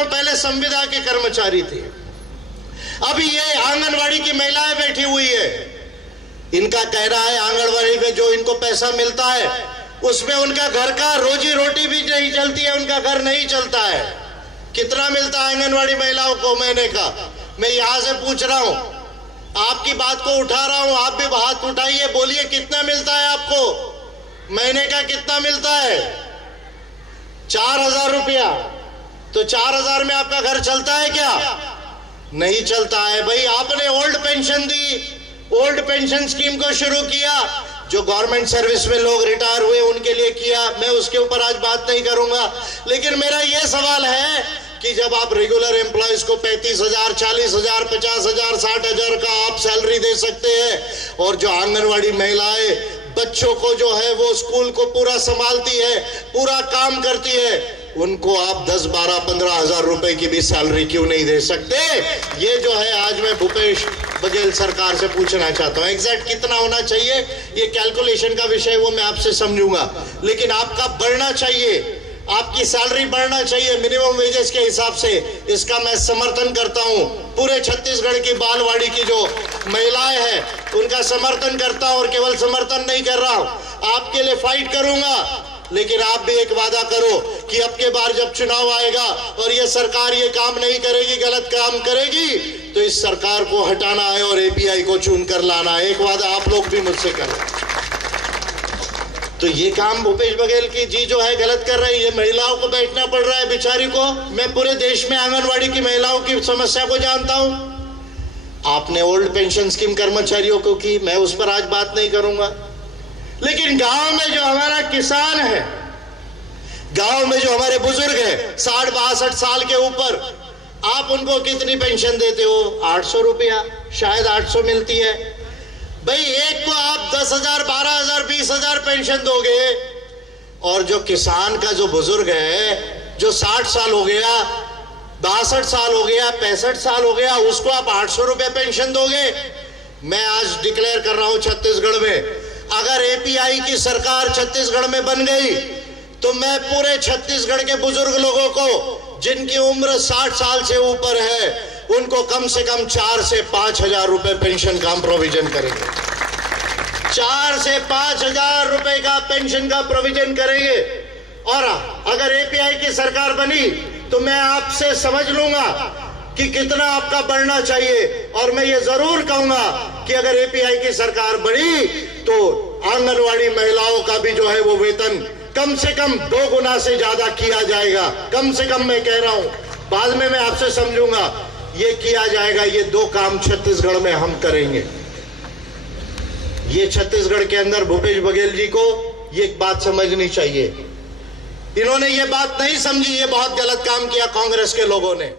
हूं, पहले संविदा के कर्मचारी थे, अभी ये आंगनवाड़ी की महिलाएं बैठी हुई है। इनका कहना है आंगनवाड़ी में जो इनको पैसा मिलता है उसमें उनका घर का रोजी रोटी भी नहीं चलती है, उनका घर नहीं चलता है। कितना मिलता है आंगनवाड़ी महिलाओं को महीने का? मैं यहां से पूछ रहा हूं, आपकी बात को उठा रहा हूं, आप भी हाथ उठाइए, बोलिए कितना मिलता है आपको महीने का? कितना मिलता है? 4,000 रुपया। तो 4,000 में आपका घर चलता है क्या? नहीं चलता है भाई। आपने ओल्ड पेंशन दी, ओल्ड पेंशन स्कीम को शुरू किया, जो गवर्नमेंट सर्विस में लोग रिटायर हुए उनके लिए किया, मैं उसके ऊपर आज बात नहीं करूंगा। लेकिन मेरा यह सवाल है कि जब आप रेगुलर एम्प्लॉयज को 35,000, 40,000, 50,000, 60,000 का आप सैलरी दे सकते हैं, और जो आंगनवाड़ी महिलाएं बच्चों को जो है वो स्कूल को पूरा संभालती है, पूरा काम करती है, उनको आप 10, 12, 15,000 रुपए की भी सैलरी क्यों नहीं दे सकते? ये जो है आज मैं भूपेश बघेल सरकार से पूछना चाहता हूं। एग्जैक्ट कितना होना चाहिए ये कैलकुलेशन का विषय वो मैं आपसे समझूंगा, लेकिन आपका बढ़ना चाहिए, आपकी सैलरी बढ़ना चाहिए मिनिमम वेजेस के हिसाब से। इसका मैं समर्थन करता हूं। पूरे छत्तीसगढ़ की बालवाड़ी की जो महिलाएं हैं उनका समर्थन करता हूं, और केवल समर्थन नहीं कर रहा हूं, आपके लिए फाइट करूंगा। लेकिन आप भी एक वादा करो कि अब के बार जब चुनाव आएगा और ये सरकार ये काम नहीं करेगी, गलत काम करेगी, तो इस सरकार को हटाना है और एपीआई को चुन कर लाना है। एक वादा आप लोग भी मुझसे करो। तो ये काम भूपेश बघेल की जी जो है गलत कर रही है। महिलाओं को बैठना पड़ रहा है बेचारी को। मैं पूरे देश में आंगनवाड़ी की महिलाओं की समस्या को जानता हूं। आपने ओल्ड पेंशन स्कीम कर्मचारियों को की, मैं उस पर आज बात नहीं करूंगा। लेकिन गांव में जो हमारा किसान है, गांव में जो हमारे बुजुर्ग हैं 60-62 साल के ऊपर, आप उनको कितनी पेंशन देते हो? 800 रुपया, शायद 800 मिलती है। भाई एक को आप 10,000, 12,000, 20,000 पेंशन दोगे, और जो किसान का जो बुजुर्ग है जो 60 साल हो गया, 62 साल हो गया, 65 साल हो गया, उसको आप 800 रुपया पेंशन दोगे? मैं आज डिक्लेयर कर रहा हूं छत्तीसगढ़ में, अगर एपीआई की सरकार छत्तीसगढ़ में बन गई तो मैं पूरे छत्तीसगढ़ के बुजुर्ग लोगों को जिनकी उम्र 60 साल से ऊपर है उनको कम से कम 4 से 5,000 रुपए पेंशन का हम प्रोविजन करेंगे। 4 से 5,000 रुपए का पेंशन का प्रोविजन करेंगे। और अगर एपीआई की सरकार बनी तो मैं आपसे समझ लूंगा कि कितना आपका बढ़ना चाहिए, और मैं ये जरूर कहूंगा कि अगर एपीआई की सरकार बनी तो आंगनवाड़ी महिलाओं का भी जो है वो वेतन कम से कम 2 गुना से ज्यादा किया जाएगा। कम से कम मैं कह रहा हूं, बाद में मैं आपसे समझूंगा, ये किया जाएगा। ये 2 काम छत्तीसगढ़ में हम करेंगे। ये छत्तीसगढ़ के अंदर भूपेश बघेल जी को ये बात समझनी चाहिए। इन्होंने ये बात नहीं समझी, ये बहुत गलत काम किया कांग्रेस के लोगों ने।